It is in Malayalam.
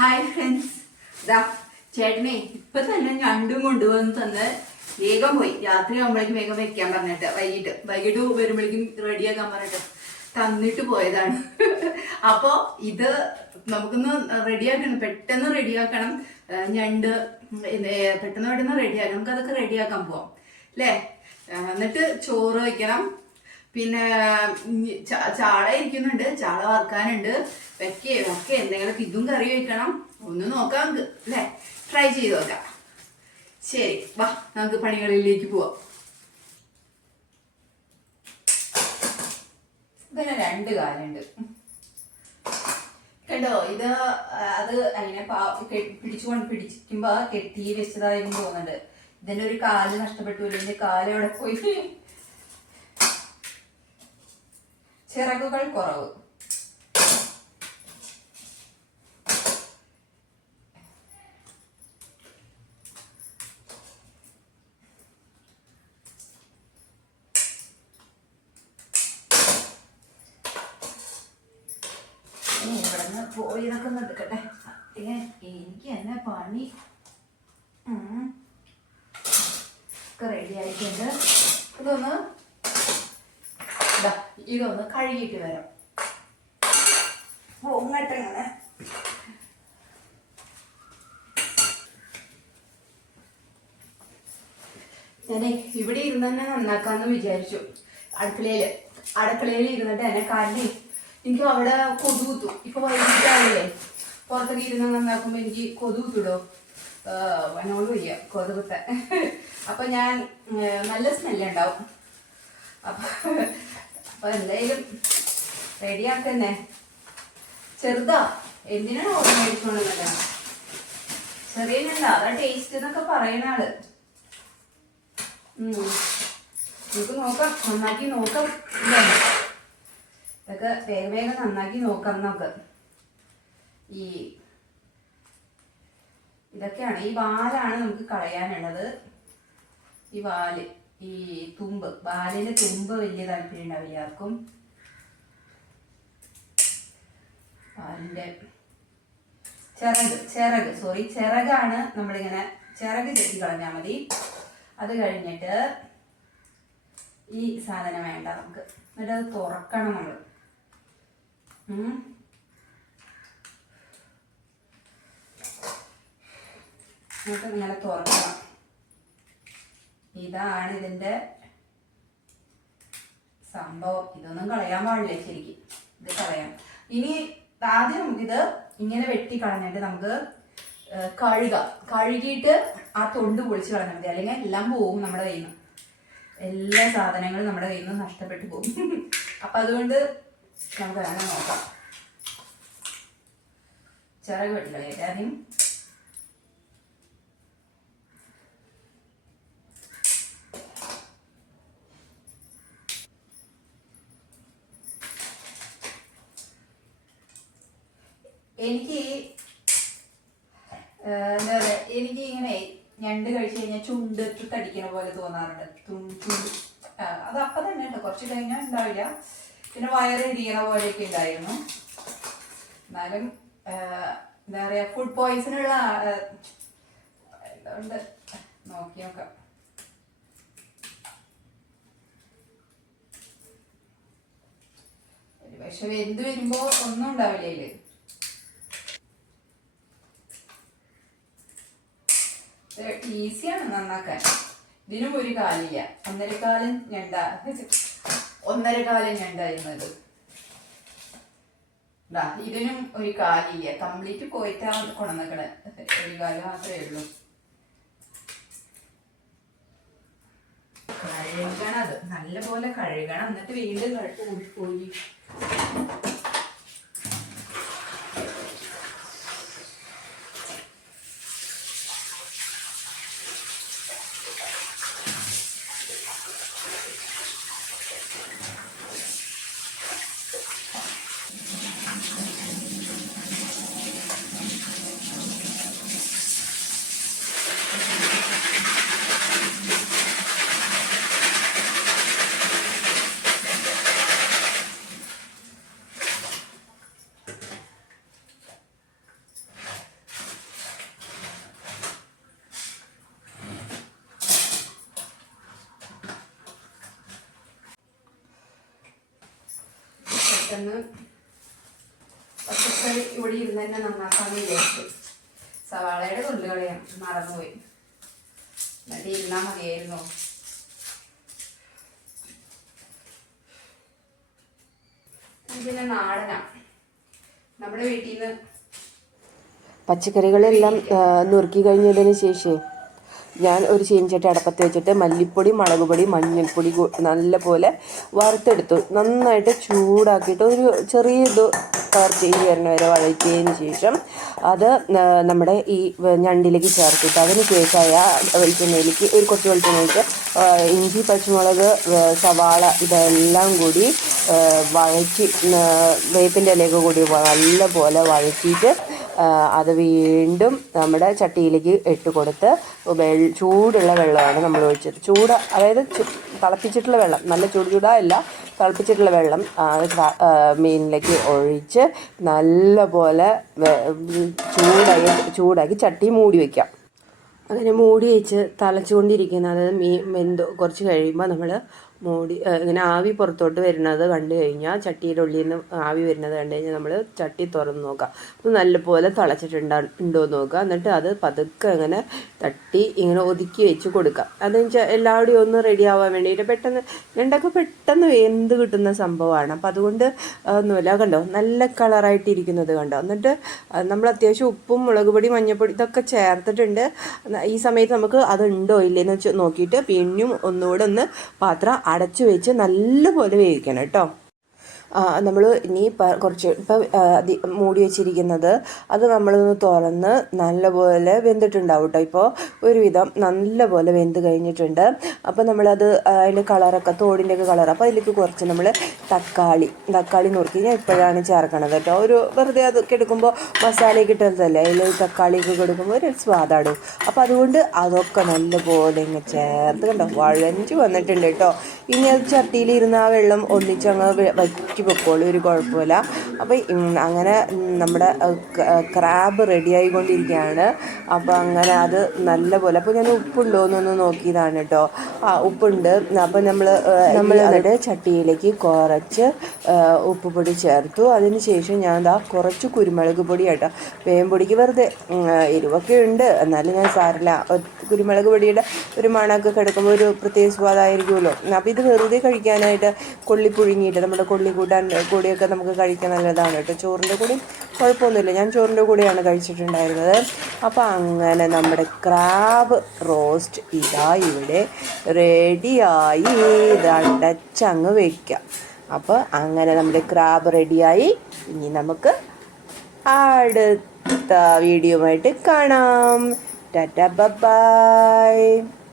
ഹായ് ഫ്രണ്ട്സ് ദാ ചേട്ടനെ ഇപ്പൊ തന്നെ ഞണ്ടും കൊണ്ടുവന്ന് തന്ന് വേഗം പോയി. രാത്രി ആകുമ്പോഴേക്കും വേഗം വെക്കാൻ പറഞ്ഞിട്ട് വൈകിട്ട്. വൈകിട്ട് വരുമ്പോഴേക്കും റെഡിയാക്കാൻ പറഞ്ഞിട്ട് തന്നിട്ട് പോയതാണ്. അപ്പോ ഇത് നമുക്കൊന്ന് റെഡിയാക്കണം പെട്ടെന്ന് റെഡിയാക്കണം ഞണ്ട് പെട്ടെന്ന് പെട്ടെന്ന് റെഡിയാക്കണം നമുക്ക് അതൊക്കെ റെഡിയാക്കാൻ പോവാം. അല്ലേ എന്നിട്ട് ചോറ് വെക്കണം. പിന്നെ ചാള ഇരിക്കുന്നുണ്ട്. ചാള വറുക്കാനുണ്ട്. വെക്കേ ഒക്കെ എന്തെങ്കിലുമൊക്കെ ഇതും കറി വയ്ക്കണം ഒന്ന് നോക്കാം നമുക്ക് അല്ലേ? ട്രൈ ചെയ്ത് നോക്കാം. ശരി വാ നമുക്ക് പണികളിലേക്ക് പോവാം. ഇതിന് രണ്ട് കാലുണ്ട് കണ്ടോ? ഇത് അത് അങ്ങനെ പിടിച്ചുകൊണ്ട് പിടിക്കുമ്പോ കെട്ടി വെച്ചതായിരുന്നു തോന്നുന്നുണ്ട്. ഇതിന്റെ ഒരു കാൽ നഷ്ടപ്പെട്ടു ഇതിന്റെ കാൽ പോയി? ചിറകുകൾ കുറവ്. ഇവിടുന്ന് പോയി ഇതൊക്കെ എനിക്ക് എന്നെ പണി? റെഡി ആയിട്ടുണ്ട്. ഇതൊന്ന് ഇതൊന്ന് കഴുകിയിട്ട് വരാം. പൊങ്ങട്ടെ ഇങ്ങനെ. ഞാൻ ഇവിടെ ഇരുന്ന് തന്നെ നന്നാക്കാന്ന് വിചാരിച്ചു. അടുക്കളയിൽ. അടുക്കളയിൽ ഇരുന്നിട്ട് എന്നെ കാലി എനിക്ക് അവിടെ കൊതുകുത്തു ഇപ്പൊ വൈകിട്ടാവില്ലേ പുറത്തേക്ക് ഇരുന്ന് നന്നാക്കുമ്പോ എനിക്ക് കൊതുകുത്തിടോ വനോട് വയ്യ കൊതു കുത്താൻ. അപ്പൊ ഞാൻ നല്ല സ്മെല്ലുണ്ടാവും അപ്പൊ അപ്പൊ എന്തായാലും റെഡിയാക്കന്നെ. ചെറുതാ. എന്തിനാണ് ഓർമ്മ മേടിച്ചോണ്ടെന്നല്ല ചെറിയല്ല അതാ ടേസ്റ്റ് എന്നൊക്കെ പറയുന്ന ആൾ. നമുക്ക് നോക്കാം. നന്നാക്കി നോക്കാം? ഇതൊക്കെ വേഗം വേഗം നന്നാക്കി നോക്കാം നമുക്ക്. ഈ ഇതൊക്കെയാണ്. ഈ വാലാണ് നമുക്ക് കളയാനുള്ളത്. ഈ വാൽ. ഈ തുമ്പ് വാലിന്റെ തുമ്പ് വലിയ താല്പര്യം ഉണ്ടാവില്ല ആർക്കും വാലിന്റെ ചിറക് ചിറക് സോറി ചിറകാണ് നമ്മളിങ്ങനെ ചിറക് ചെത്തി കളഞ്ഞാൽ മതി. അത് കഴിഞ്ഞിട്ട് ഈ സാധനം വേണ്ട നമുക്ക്. എന്നിട്ട് അത് തുറക്കണം നമ്മൾ. എന്നിട്ട് ഇങ്ങനെ തുറക്കണം. ഇതാണ് ഇതിന്റെ സംഭവം. ഇതൊന്നും കളയാൻ പാടില്ല ശരിക്കും. ഇത് കളയാം ഇനി ആദ്യം നമുക്കിത് ഇങ്ങനെ വെട്ടി കളഞ്ഞിട്ട് നമുക്ക് കഴുകാം. കഴുകിയിട്ട് ആ തൊണ്ട് പൊളിച്ച് കളഞ്ഞാൽ മതി. അല്ലെങ്കിൽ എല്ലാം പോകും നമ്മുടെ കയ്യിൽ നിന്ന്. എല്ലാ സാധനങ്ങളും നമ്മുടെ കയ്യിൽ നിന്ന് നഷ്ടപ്പെട്ടു പോകും. അപ്പൊ അതുകൊണ്ട് നമുക്ക് അങ്ങനെ നോക്കാം. ചിറക് വെട്ടി കളയട്ടെ ആദ്യം എനിക്ക് എന്താ പറയാ എനിക്ക് ഇങ്ങനെ ഞണ്ട് കഴിച്ചു കഴിഞ്ഞാൽ ചുണ്ട് തടിക്കണ പോലെ തോന്നാറുണ്ട്. ചുണ്ട്. അത് അപ്പം തന്നെ ഉണ്ട് കുറച്ച് കഴിഞ്ഞാൽ ഉണ്ടാവില്ല. പിന്നെ വയറ് ഇരിക്കണ പോലെയൊക്കെ ഉണ്ടായിരുന്നു. എന്നാലും എന്താ പറയാ ഫുഡ് പോയിസണുള്ള ഉണ്ട് നോക്കി നോക്കാം. പക്ഷെ എന്ത് വരുമ്പോ ഒന്നും ഉണ്ടാവില്ല ഈസിയാണ് നന്നാക്കാൻ. ഇതിനും ഒരു കാലില്ല. ഒന്നര കാലം ഞണ്ട കാലം ഞണ്ടായിരുന്നു എന്നത് ദാ, ഇതിനും ഒരു കാലില്ല. കംപ്ലീറ്റ് പോയിട്ടാ കൊണന്നക്കണ. ഒരു കാലം മാത്രമേ ഉള്ളൂ. കഴുകണം അത് നല്ലപോലെ കഴുകണം. എന്നിട്ട് വീണ്ടും പോയി പെട്ടെന്ന് പച്ചക്കറി ഇവിടെ ഇരുന്ന് തന്നെ നന്നാക്കാന്ന് വിചാരിച്ചു. സവാളയുടെ കളയാൻ മറന്നുപോയി. എന്നിട്ട് ഇരുന്നാ മതിയായിരുന്നു. പിന്നെ നാടന. നമ്മുടെ വീട്ടിൽ നിന്ന് പച്ചക്കറികളെല്ലാം നുറുക്കി കഴിഞ്ഞതിന് ശേഷം ഞാൻ ഒരു ചീനച്ചട്ടി അടപ്പത്ത് വെച്ചിട്ട് മല്ലിപ്പൊടി മുളക് പൊടി മഞ്ഞൾപ്പൊടി നല്ലപോലെ വറുത്തെടുത്തു. നന്നായിട്ട് ചൂടാക്കിയിട്ട് ഒരു ചെറിയ ഇത് കളർ ചേഞ്ച് വരെ വഴറ്റിയതിന് ശേഷം അത് നമ്മുടെ ഈ ഞണ്ടിലേക്ക് ചേർത്തിട്ട് അതിന് ശേഷമായ വെളിച്ചെണ്ണയിലേക്ക് ഒരു കുറച്ച് വെളിച്ചെണ്ണയിലേക്ക് ആ, ഇഞ്ചി പച്ചമുളക് സവാള ഇതെല്ലാം കൂടി വഴറ്റി വേപ്പിന്റെ ഇലയൊക്കെ കൂടി നല്ലപോലെ വഴറ്റിയിട്ട് ആ, അത് വീണ്ടും നമ്മുടെ ചട്ടിയിലേക്ക് ഇട്ട് കൊടുത്ത് ചൂടുള്ള വെള്ളമാണ് നമ്മൾ ഒഴിച്ചത്. ചൂട് അതായത് തിളപ്പിച്ചിട്ടുള്ള വെള്ളം നല്ല ചൂട് ചൂടായല്ല തിളപ്പിച്ചിട്ടുള്ള വെള്ളം മീനിലേക്ക് ഒഴിച്ച് നല്ലപോലെ ചൂടായി ചൂടാക്കി ചട്ടി മൂടി വയ്ക്കാം അങ്ങനെ മൂടി വെച്ച് തളച്ചുകൊണ്ടിരിക്കുന്ന അതായത് മീൻ വെന്ത് കുറച്ച് കഴിയുമ്പോൾ നമ്മൾ മൂടി ഇങ്ങനെ ആവി പുറത്തോട്ട് വരുന്നത് കണ്ടു കഴിഞ്ഞാൽ ചട്ടിയുടെ ഉള്ളിൽ നിന്ന് ആവി വരുന്നത് കണ്ടു കഴിഞ്ഞാൽ നമ്മൾ ചട്ടി തുറന്ന് നോക്കാം. അപ്പോൾ നല്ലപോലെ തിളച്ചിട്ടുണ്ടോ എന്ന് നോക്കുക എന്നിട്ട് അത് പതുക്കെ അങ്ങനെ തട്ടി ഇങ്ങനെ ഒതുക്കി വെച്ച് കൊടുക്കുക അതെന്ന് വെച്ചാൽ എല്ലാവരുടെയും ഒന്ന് റെഡി ആവാൻ വേണ്ടിയിട്ട് പെട്ടെന്ന് ഞണ്ടൊക്കെ പെട്ടെന്ന് വെന്ത് കിട്ടുന്ന സംഭവമാണ്. അപ്പോൾ അതുകൊണ്ട് ഒന്നുമില്ല. കണ്ടോ? നല്ല കളറായിട്ടിരിക്കുന്നത് കണ്ടോ? എന്നിട്ട് നമ്മൾ അത്യാവശ്യം ഉപ്പും മുളക് പൊടി മഞ്ഞൾപ്പൊടി ഇതൊക്കെ ചേർത്തിട്ടുണ്ട്. ഈ സമയത്ത് നമുക്ക് അതുണ്ടോ ഇല്ലേന്ന് വെച്ച് നോക്കിയിട്ട് പിന്നെയും ഒന്നുകൂടെ ഒന്ന് പാത്രം അടച്ചു വെച്ച് നല്ലപോലെ വേവിക്കണം കേട്ടോ. നമ്മൾ ഇനി കുറച്ച് ഇപ്പം മൂടി വെച്ചിരിക്കുന്നത് അത് നമ്മളൊന്ന് തുറന്ന് നല്ലപോലെ വെന്തിട്ടുണ്ടാവും കേട്ടോ ഇപ്പോൾ ഒരുവിധം നല്ലപോലെ വെന്ത് കഴിഞ്ഞിട്ടുണ്ട്. അപ്പോൾ നമ്മളത് അതിന്റെ കളറൊക്കെ തോടിന്റെ ഒക്കെ കളർ അപ്പോൾ അതിലേക്ക് കുറച്ച് നമ്മൾ തക്കാളി തക്കാളി നുറുക്കി ഞാൻ ഇപ്പോഴാണ് ചേർക്കണത് കേട്ടോ ഒരു വെറുതെ അത് എടുക്കുമ്പോൾ മസാലയൊക്കെ ഇട്ടതല്ലേ അതിൽ തക്കാളിയൊക്കെ കൊടുക്കുമ്പോൾ ഒരു സ്വാദാടും. അപ്പോൾ അതുകൊണ്ട് അതൊക്കെ നല്ലപോലെ ഇങ്ങനെ ചേർത്ത് കണ്ടോ? വഴഞ്ച് വന്നിട്ടുണ്ട് കേട്ടോ ഇനി അത് ചട്ടിയിലിരുന്ന് ആ വെള്ളം ഒന്നിച്ചങ്ങ് വെ- വറ്റി പൊക്കോളൂ ഒരു കുഴപ്പമില്ല. അപ്പോൾ അങ്ങനെ നമ്മുടെ ക്രാബ് റെഡി ആയിക്കൊണ്ടിരിക്കുകയാണ്. അപ്പോൾ അങ്ങനെ അത് നല്ലപോലെ അപ്പോൾ ഞാൻ ഉപ്പുണ്ടോ എന്നൊന്ന് നോക്കിയതാണ് കേട്ടോ ആ ഉപ്പുണ്ട്. അപ്പോൾ നമ്മൾ നമ്മൾ എന്നിട്ട് ചട്ടിയിലേക്ക് കുറച്ച് ഉപ്പ് പൊടി ചേർത്തു. അതിന് ശേഷം ഞാൻ ദാ കുറച്ച് കുരുമുളക് പൊടി കേട്ടോ വേമ്പൊടിക്ക് വെറുതെ എരിവൊക്കെ ഉണ്ട്. എന്നാലും ഞാൻ സാരില്ല. കുരുമുളക് പൊടിയുടെ ഒരു മണമൊക്കെ കിടക്കുമ്പോൾ ഒരു പ്രത്യേക സ്വാദായിരിക്കുമല്ലോ. അപ്പോൾ ഇത് വെറുതെ കഴിക്കാനായിട്ട് കൊള്ളി പുഴുങ്ങിയിട്ട് നമ്മുടെ കൊള്ളി കൂട്ടാൻ കൂടിയൊക്കെ നമുക്ക് കഴിക്കാൻ നല്ലതാണ് കേട്ടോ. ചോറിന്റെ കൂടി കുഴപ്പമൊന്നുമില്ല. ഞാൻ ചോറിന്റെ കൂടെയാണ് കഴിച്ചിട്ടുണ്ടായിരുന്നത്. അപ്പോൾ അങ്ങനെ നമ്മുടെ ക്രാബ് റോസ്റ്റ് ഇതാ ഇവിടെ റെഡിയായി. ഇതടച്ചങ്ങ് വയ്ക്കാം അപ്പോൾ അങ്ങനെ നമ്മുടെ ക്രാബ് റെഡിയായി. ഇനി നമുക്ക് അടുത്ത വീഡിയോ ആയിട്ട് കാണാം. Tata bye.